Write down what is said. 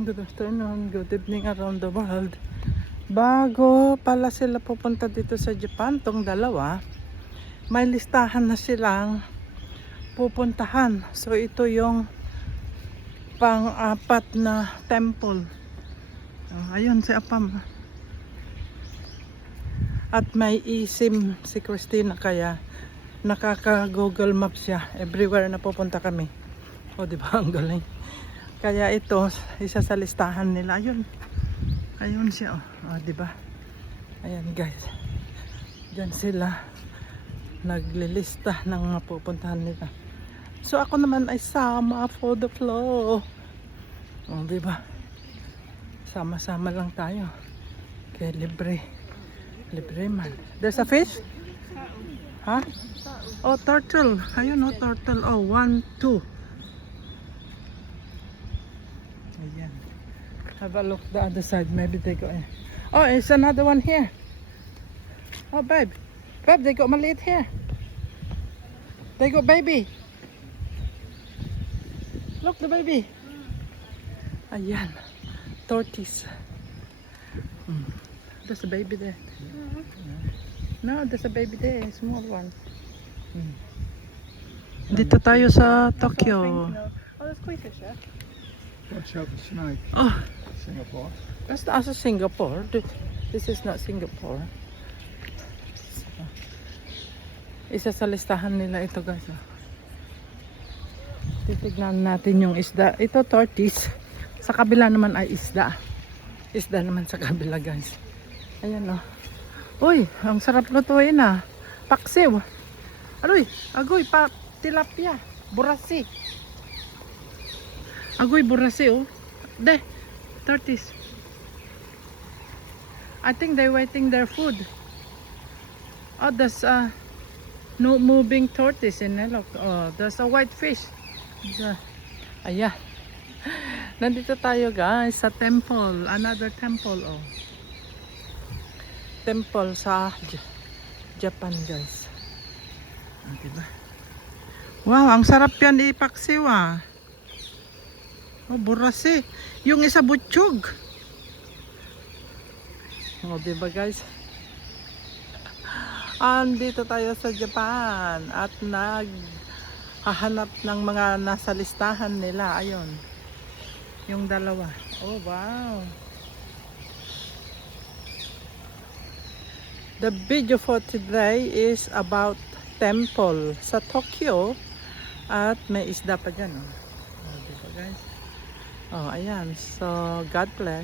Good afternoon, good evening around the world. Bago pala sila pupunta dito sa Japan, tong dalawa, may listahan na silang pupuntahan. So ito yung pang-apat na temple. Ayun si Apam. At may eSIM si Christina, kaya nakaka-Google Maps siya. Everywhere na pupunta kami. O diba, ang galing. Kaya ito, isa sa listahan nila. Ayun siya. O diba? Ayan guys. Diyan sila naglilista ng mga pupuntahan nila. So ako naman ay sama for the flow. O diba? Sama-sama lang tayo. Kaya libre. Libre man. There's a fish? Ha? Oh, turtle. Ayun o, turtle. Oh, 1, 2. Ayan. Have a look the other side. Maybe they go in. Oh, it's another one here. Oh, babe. Babe, they got maliit here. They got baby. Look, the baby. Ayan. Tortoise. There's a baby there. No, there's a baby there. A small one. Dito tayo sa Tokyo. Oh, there's koi-fish there. Watch out the snake. Oh, Singapore. that's not Singapore. This is not Singapore. Isa sa listahan nila ito guys. Titignan natin yung isda. Ito tortoise. Sa kabila naman ay isda. Isda naman sa kabila guys. Ayan o. Uy, ang sarap lutuin ah. Paksiw. Aroy, agoy, tilapia. Burasi. Agoy, burasi oh. De, tortoise. I think they're waiting their food. Oh, there's no moving tortoise in there. Look. Oh, there's a white fish. Ayan. Nandito tayo guys sa temple. Another temple oh. Temple sa Japan guys. Diba? Wow, ang sarap yan ipaksiw ah. Oh, burasi. Yung isa butchog. Oh, diba guys? Andito tayo sa Japan at naghahanap ng mga nasa listahan nila. Ayun. Yung dalawa. Oh, wow. The video for today is about temple sa Tokyo at may isda pa dyan. Oh, diba guys? Oh, ayan. So, God bless.